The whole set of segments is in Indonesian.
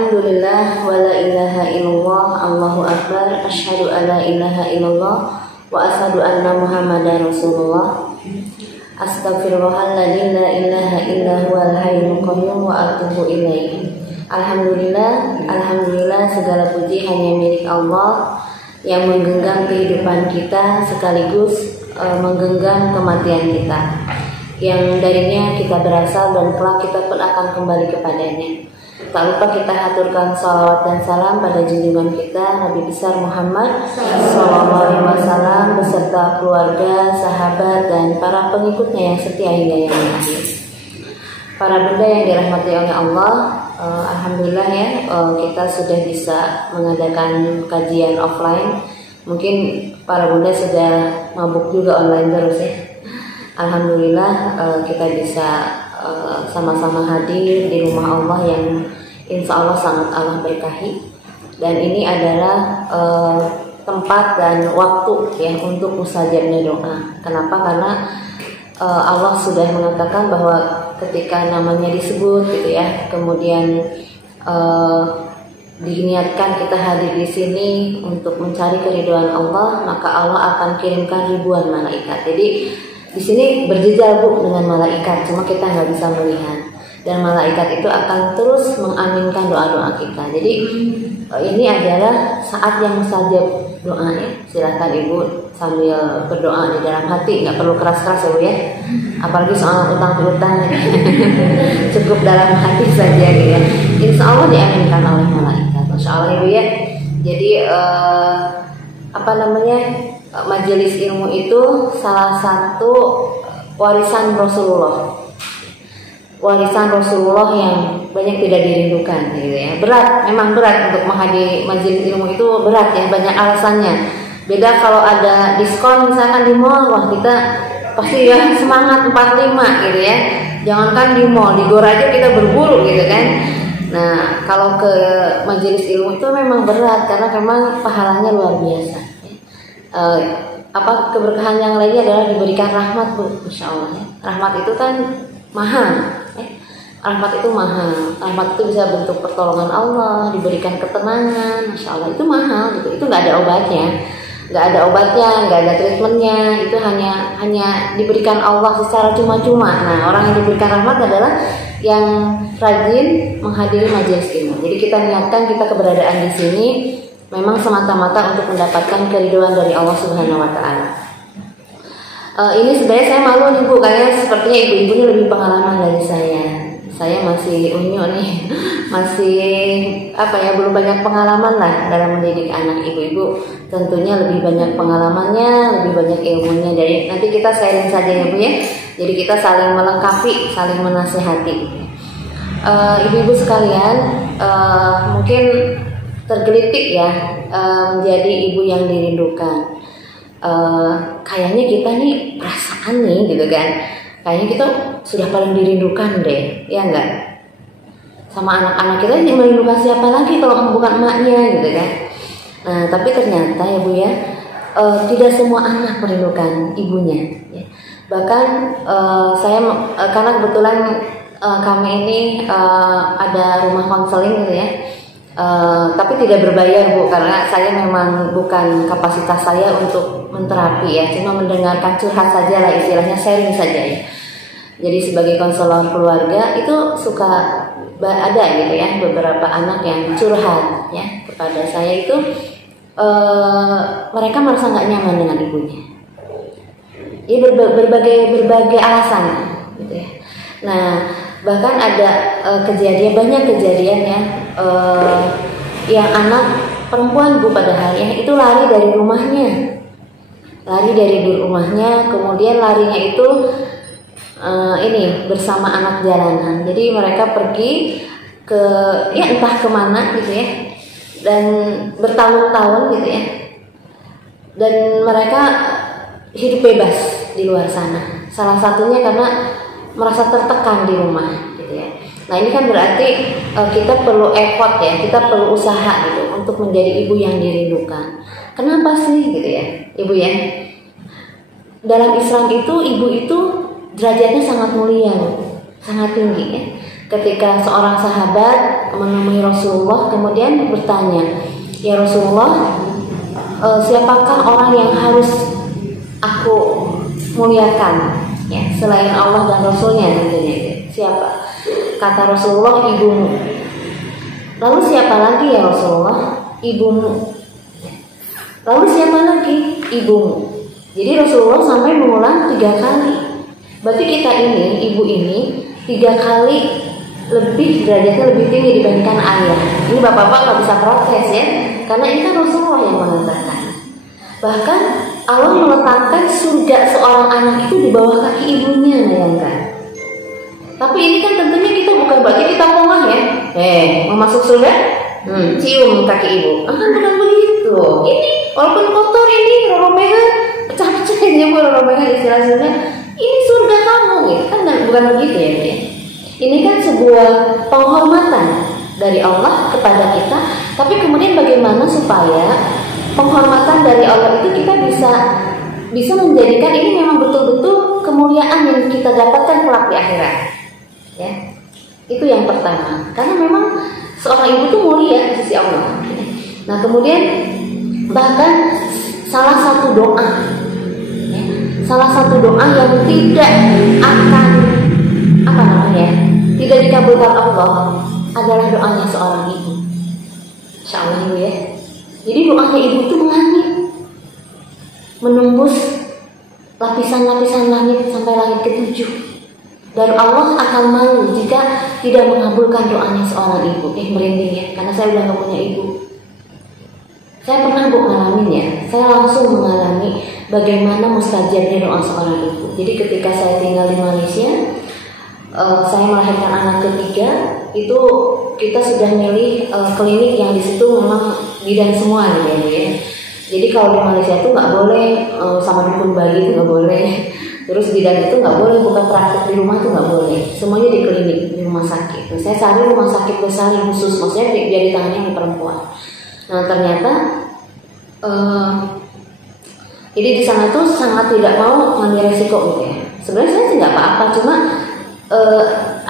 Alhamdulillah wa la ilaha illallah Allahu akbar asyhadu an la ilaha illallah wa asyhadu anna Muhammadar Rasulullah. Astaghfirullahaladzim la ilaha illa huwal hayyul qayyum wa atubu ilaih. Alhamdulillah segala puji hanya milik Allah yang menggenggam kehidupan kita sekaligus menggenggam kematian kita, yang darinya kita berasal dan kelak kita pun akan kembali kepadanya. Tak lupa kita haturkan salawat dan salam pada junjungan kita Nabi besar Muhammad SAW beserta keluarga, sahabat dan para pengikutnya yang setia hingga yang akhir. Para bunda yang dirahmati oleh Allah, alhamdulillah ya, kita sudah bisa mengadakan kajian offline. Mungkin para bunda sudah mabuk juga online terus ya. Alhamdulillah kita bisa sama-sama hadir di rumah Allah yang insya Allah sangat Allah berkahi, dan ini adalah tempat dan waktu ya untuk mustajabnya doa. Kenapa? Karena Allah sudah mengatakan bahwa ketika namanya disebut gitu ya, kemudian diniatkan kita hadir di sini untuk mencari keridhaan Allah, maka Allah akan kirimkan ribuan malaikat. Jadi di sini berjejal Bu dengan malaikat, cuma kita nggak bisa melihat, dan malaikat itu akan terus mengaminkan doa-doa kita. Jadi ini adalah saat yang mustajab doa ya. Silakan Ibu sambil berdoa di dalam hati, nggak perlu keras-keras ya Bu ya. Apalagi soal utang piutang cukup dalam hati saja gitu ya. Insya Allah diaminkan oleh malaikat, Masya Allah Ibu ya. Jadi majelis ilmu itu salah satu warisan Rasulullah. Warisan Rasulullah yang banyak tidak dirindukan gitu ya. Berat, memang berat untuk menghadiri majelis ilmu itu berat ya, banyak alasannya. Beda kalau ada diskon misalkan di mall, wah kita pasti ya semangat 45 gitu ya. Jangankan di mall, di gor aja kita berburu gitu kan. Nah, kalau ke majelis ilmu itu memang berat karena memang pahalanya luar biasa. Keberkahan yang lainnya adalah diberikan rahmat Bu, Masya Allah ya. Rahmat itu kan mahal ya. Rahmat itu mahal. Rahmat itu bisa bentuk pertolongan Allah, diberikan ketenangan, Masya Allah itu mahal gitu. Itu nggak ada obatnya, nggak ada treatmentnya. Itu hanya diberikan Allah secara cuma-cuma. Nah, orang yang diberikan rahmat adalah yang rajin menghadiri majelis ilmu. Jadi kita niatkan kita keberadaan di sini memang semata-mata untuk mendapatkan keridhaan dari Allah Subhanahu wa Ta'ala. Ini sebenarnya saya malu nih Bu, karena sepertinya ibu-ibu ini lebih pengalaman dari saya. Saya masih unyu nih, masih belum banyak pengalaman lah dalam mendidik anak. Ibu-ibu tentunya lebih banyak pengalamannya, lebih banyak ilmunya. Jadi nanti kita sharing saja ya Bu ya. Jadi kita saling melengkapi, saling menasehati. Ibu-ibu sekalian, mungkin tergelitik ya menjadi ibu yang dirindukan. Kayaknya kita nih perasaan nih gitu kan, kayaknya kita sudah paling dirindukan deh, ya enggak? Sama anak-anak kita yang merindukan siapa lagi kalau bukan emaknya gitu kan. Nah tapi ternyata ya Bu ya, tidak semua anak merindukan ibunya ya. Bahkan karena kebetulan kami ini ada rumah konseling gitu ya. Tapi tidak berbayar Bu, karena saya memang bukan kapasitas saya untuk menterapi ya, cuma mendengarkan curhat saja lah, istilahnya sharing saja ya. Jadi sebagai konselor keluarga itu suka ada gitu ya beberapa anak yang curhat ya kepada saya itu, mereka merasa nggak nyaman dengan ibunya. Ini berbagai alasan gitu ya. Nah bahkan ada banyak kejadian ya, yang anak perempuan Bu pada hari itu lari dari rumahnya, kemudian larinya itu bersama anak jalanan. Jadi mereka pergi ke entah kemana gitu ya, dan bertahun-tahun gitu ya, dan mereka hidup bebas di luar sana. Salah satunya karena merasa tertekan di rumah gitu ya. Nah ini kan berarti kita perlu effort ya, kita perlu usaha gitu untuk menjadi ibu yang dirindukan. Kenapa sih gitu ya Ibu ya? Dalam Islam itu ibu itu derajatnya sangat mulia, sangat tinggi ya. ketika seorang sahabat menemui Rasulullah kemudian bertanya, "Ya Rasulullah, siapakah orang yang harus aku muliakan, ya, selain Allah dan Rasulnya tentunya? Siapa?" Kata Rasulullah, "Ibumu." "Lalu siapa lagi ya Rasulullah?" "Ibumu." "Lalu siapa lagi?" "Ibumu." Jadi Rasulullah sampai mengulang 3 kali. Berarti kita ini, ibu ini 3 kali lebih derajatnya lebih tinggi dibandingkan ayah. Ini bapak-bapak nggak bisa protes ya, karena ini kan Rasulullah yang mengatakan. Bahkan Allah meletakkan surga seorang anak itu di bawah kaki ibunya, bayangkan. Tapi ini kan tentunya kita bukan berarti kita pongah ya. Mau masuk surga? Cium kaki ibu. Bukan begitu. Ini walaupun kotor ini rombongan pecah-pecah ini rombongan istilah surga. Ini surga kamu, gitu kan? Bukan begitu ya, Bu, ya. Ini kan sebuah penghormatan dari Allah kepada kita. Tapi kemudian bagaimana supaya penghormatan dari Allah itu kita bisa menjadikan ini memang betul-betul kemuliaan yang kita dapatkan kelak di akhirat. Ya, itu yang pertama. Karena memang seorang ibu itu mulia di sisi Allah. Nah, kemudian bahkan salah satu doa yang tidak akan tidak dikabulkan Allah adalah doanya seorang ibu. Insya Allah ibu ya. Jadi doanya ibu itu melangit, menembus lapisan-lapisan langit sampai langit ke-7. Dan Allah akan malu jika tidak mengabulkan doanya seorang ibu. Merinding ya, karena saya udah gak punya ibu. Saya pernah ngalamin ya, saya langsung mengalami bagaimana mustajabnya doa seorang ibu. Jadi ketika saya tinggal di Malaysia, saya melahirkan anak ketiga, itu kita sudah milih klinik yang di situ memang bidan semua gitu ya. Jadi kalau di Malaysia itu nggak boleh sama dukun bayi itu nggak boleh. Terus bidan itu nggak boleh buka praktek di rumah itu nggak boleh. Semuanya di klinik, di rumah sakit. Nah, saya cari rumah sakit besar yang khusus, maksudnya biar ditangani yang perempuan. Nah ternyata jadi di sana tuh sangat tidak mau mengambil resiko gitu ya. Sebenarnya saya sih nggak apa-apa, cuma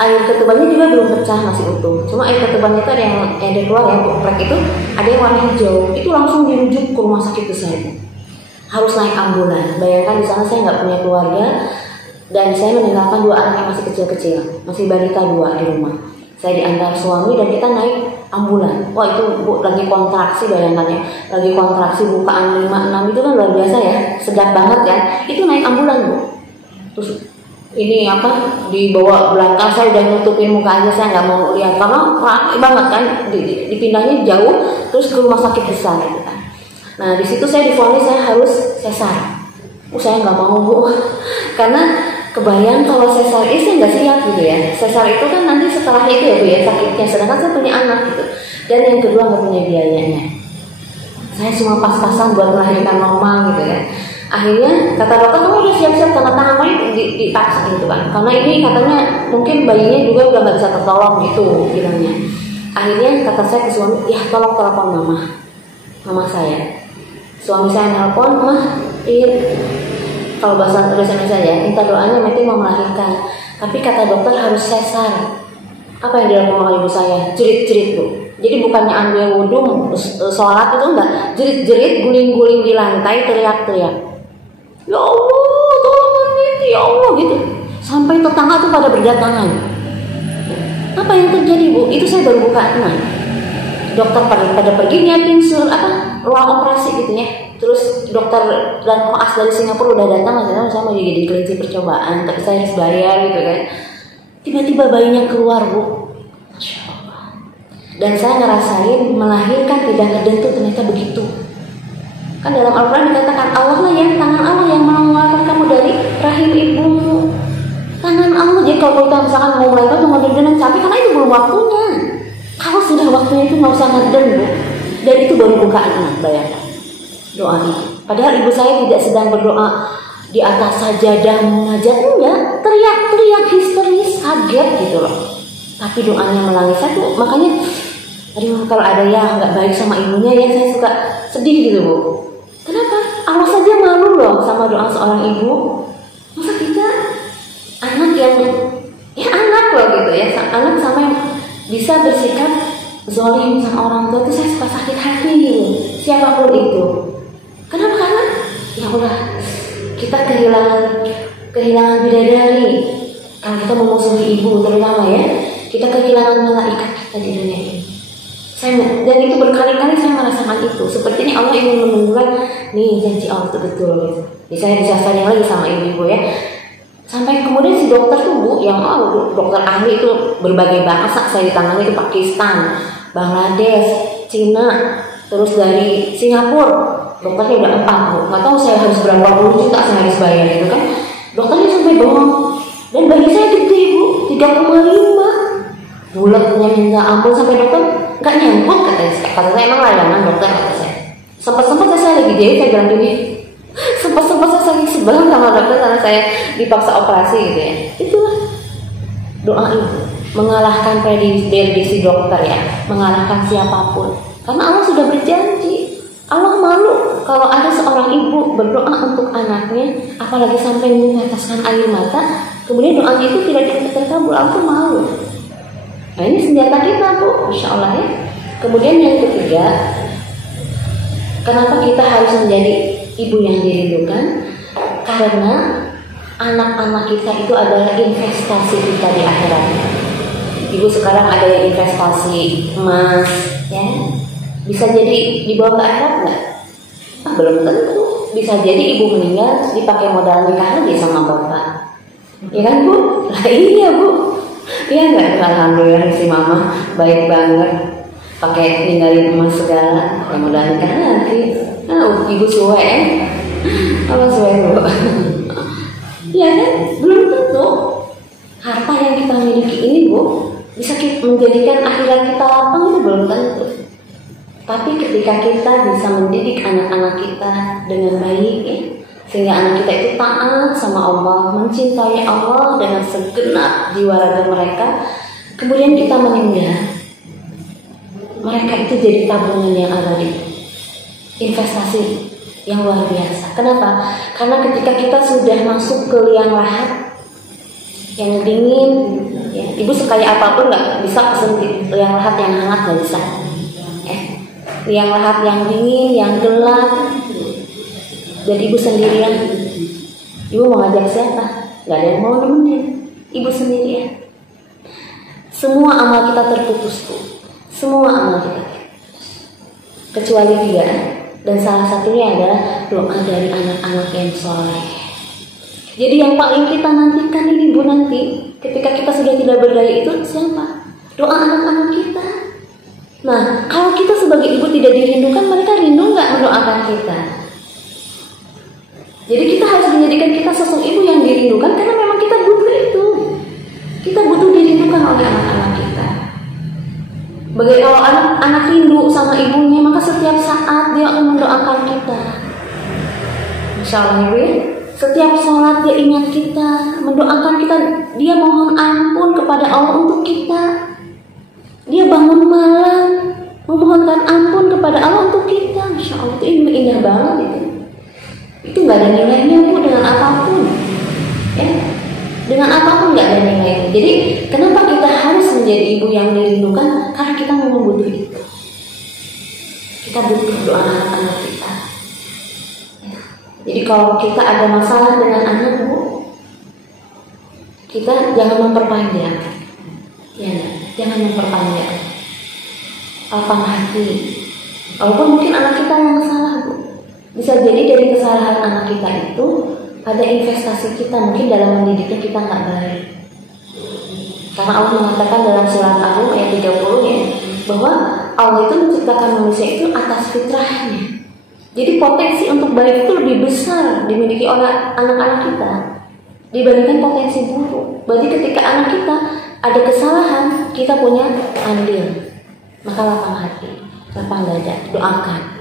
air ketubannya juga belum pecah, masih utuh. Cuma air ketubannya itu ada yang keluar ya, prek itu ada yang warna hijau. Itu langsung dirujuk ke rumah sakit besar itu. Harus naik ambulan. Bayangkan di sana saya nggak punya keluarga dan saya meninggalkan 2 anak yang masih kecil-kecil, masih balita 2 di rumah. Saya diantar suami dan kita naik ambulan. Wah itu Bu, lagi kontraksi, bayangkan ya, lagi kontraksi bukaan 5-6 itu kan luar biasa ya, sedap banget ya. Itu naik ambulan Bu. Terus ini dibawa belakang, saya udah nutupin muka aja, saya nggak mau lihat karena rapi banget kan, dipindahnya jauh terus ke rumah sakit besar gitu kan. Nah di situ saya divonis saya harus sesar. Saya nggak mau Bu, karena kebayang kalau sesar itu saya nggak siap gitu ya. Sesar itu kan nanti setelah itu ya Bu ya sakitnya, sedangkan saya punya anak gitu. Dan yang kedua nggak punya biayanya. Saya cuma pas-pasan buat melahirkan normal gitu ya. Akhirnya kata dokter, kamu udah siap-siap tanda tangan main dipaksa gitu kan. Karena ini katanya mungkin bayinya juga udah nggak bisa tertolong gitu bilangnya. Akhirnya kata saya ke suami, ya tolong telepon mama saya. Suami saya nelpon, mah, kalau bahasa Indonesia ya, minta doanya nanti mau melahirkan. Tapi kata dokter harus sesar. Apa yang dilakukan oleh ibu saya? Jerit-jerit Bu. Jadi bukannya ambil wudhu, sholat itu enggak, jerit-jerit, guling-guling di lantai, teriak-teriak. Ya Allah, tolong ini, ya Allah gitu. Sampai tetangga tuh pada berdatangan. Apa yang terjadi Bu? Itu saya baru buka dokter pada pergi nyiapin ruang operasi gitu ya. Terus dokter dan koas dari Singapura udah datang, saya mau jadi kelinci percobaan, tapi saya harus bayar gitu kan. Tiba-tiba bayinya keluar Bu. Masya Allah. Dan saya ngerasain melahirkan tidak kedentu ternyata begitu. Kan dalam Al-Quran dikatakan Allah lah yang, tangan Allah yang mengeluarkan kamu dari rahim ibumu. Tangan Allah. Jadi kalau kita misalkan mau melahirkan tunggu dengan capek, karena itu belum waktunya. Kalau sudah waktunya itu nggak usah ngeden Bu. Dan itu baru bukaan anak, bayangkan doa itu. Padahal ibu saya tidak sedang berdoa di atas sajadah munajat, enggak, teriak-teriak histeris, kaget gitu loh. Tapi doanya menangis. Saya tuh makanya, aduh kalau ada yang nggak baik sama ibunya ya saya suka sedih gitu Bu. Kenapa? Allah saja malu loh sama doa seorang ibu. Masa kita anak yang anak loh gitu ya, anak sampai bisa bersikap zolim sama orang tua itu saya suka sakit hati gitu, siapapun itu. Kenapa? Karena ya udah kita kehilangan bidadari. Kalau kita memusuhi ibu terutama ya, kita kehilangan malaikat kita di dunia ini. Dan itu berkali-kali saya merasakan itu. Sepertinya Allah ingin menunjukkan, nih janji Allah itu betul gitu. Saya disasarnya lagi sama ibu-ibu ya. Sampai kemudian si dokter tuh Bu, yang dokter ahli itu berbagai bahasa saya ditangani, itu Pakistan, Bangladesh, Cina, terus dari Singapura. Dokternya udah 4 Bu. Nggak tahu saya harus berapa puluh juta saya harus bayar gitu kan. Dokternya sampai bengong. Dan bagi saya gede Bu, 3,5. Bulatnya minta ampun sampai dokter nggak nyangkut kata saya emang layanan dokter kata saya. Sempat saya lagi jahit, saya bilang gini. Sempat saya sakit sebelah sama dokter karena saya dipaksa operasi gitu ya. Itulah doa ibu mengalahkan prediksi dokter ya, mengalahkan siapapun. Karena Allah sudah berjanji. Allah malu kalau ada seorang ibu berdoa untuk anaknya, apalagi sampai meneteskan air mata, kemudian doanya itu tidak terkabul. Allah tuh malu. Nah ini senjata kita Bu, insya Allah ya. Kemudian yang ketiga, kenapa kita harus menjadi ibu yang dirindukan? Karena anak-anak kita itu adalah investasi kita di akhirat. Ibu sekarang ada yang investasi emas, ya, bisa jadi dibawa ke akhirat nggak? Belum tentu. Bisa jadi ibu meninggal dipakai modal nikah lagi sama bapak, ya kan Bu? Lah iya Bu. Iya nggak? Alhamdulillah si mama baik banget, pakai ninggalin emas segala, yang modal nikah lagi. Ibu suwe ya, apa suwe Bu? Iya kan? Belum tentu harta yang kita miliki ini Bu bisa menjadikan akhirat kita lapang, itu belum tentu. Tapi ketika kita bisa mendidik anak-anak kita dengan baik ya, sehingga anak kita itu taat sama Allah, mencintai Allah dengan segenap jiwa raga mereka, kemudian kita meninggal, mereka itu jadi tabungan yang abadi, investasi yang luar biasa. Kenapa? Karena ketika kita sudah masuk ke liang lahat yang dingin, ya, ibu sekaya apapun nggak bisa pesen liang lahat yang hangat, nggak bisa. Liang lahat yang dingin, yang gelap, dan ibu sendirian. Ibu mau ngajak siapa? Gak ada yang mau nemenin. Ibu sendirian. Semua amal kita terputus tuh. Semua amal kita terputus. Kecuali 3. Dan salah satunya adalah doa dari anak-anak yang soleh. Jadi yang paling kita nantikan ini Bu nanti, ketika kita sudah tidak berdaya itu siapa? Doa anak-anak kita. Nah, kalau kita sebagai ibu tidak dirindukan, mereka rindu nggak mendoakan kita? Jadi kita harus menjadikan kita sosok ibu yang dirindukan, karena memang kita butuh itu. Kita butuh dirindukan oleh anak-anak kita. Bagaimana kalau anak rindu sama ibunya, maka setiap saat dia akan mendoakan kita. Masya Allah ya. Setiap sholat dia ingat kita, mendoakan kita, dia mohon ampun kepada Allah untuk kita. Dia bangun malam memohonkan ampun kepada Allah untuk kita. Masya Allah, itu indah banget itu. Itu nggak ada nilainya Bu dengan apapun, ya. Dengan apapun nggak ada nilainya. Jadi kenapa kita harus menjadi ibu yang dirindukan? Karena kita memang butuh itu. Kita butuh doa anak-anak kita. Ya. Jadi kalau kita ada masalah dengan anak Bu, kita jangan memperpanjang, ya. Jangan memperpanjang, lapang hati. Walaupun mungkin anak kita yang salah Bu, bisa jadi dari kesalahan anak kita itu ada investasi kita mungkin dalam mendidiknya kita nggak baik. Karena Allah mengatakan dalam surat Al-Rum ayat 30 ya, bahwa Allah itu menciptakan manusia itu atas fitrahnya. Jadi potensi untuk baik itu lebih besar dimiliki oleh anak-anak kita dibandingkan potensi buruk. Berarti ketika anak kita ada kesalahan, kita punya andil. Maka lapang hati, lapang dada, doakan.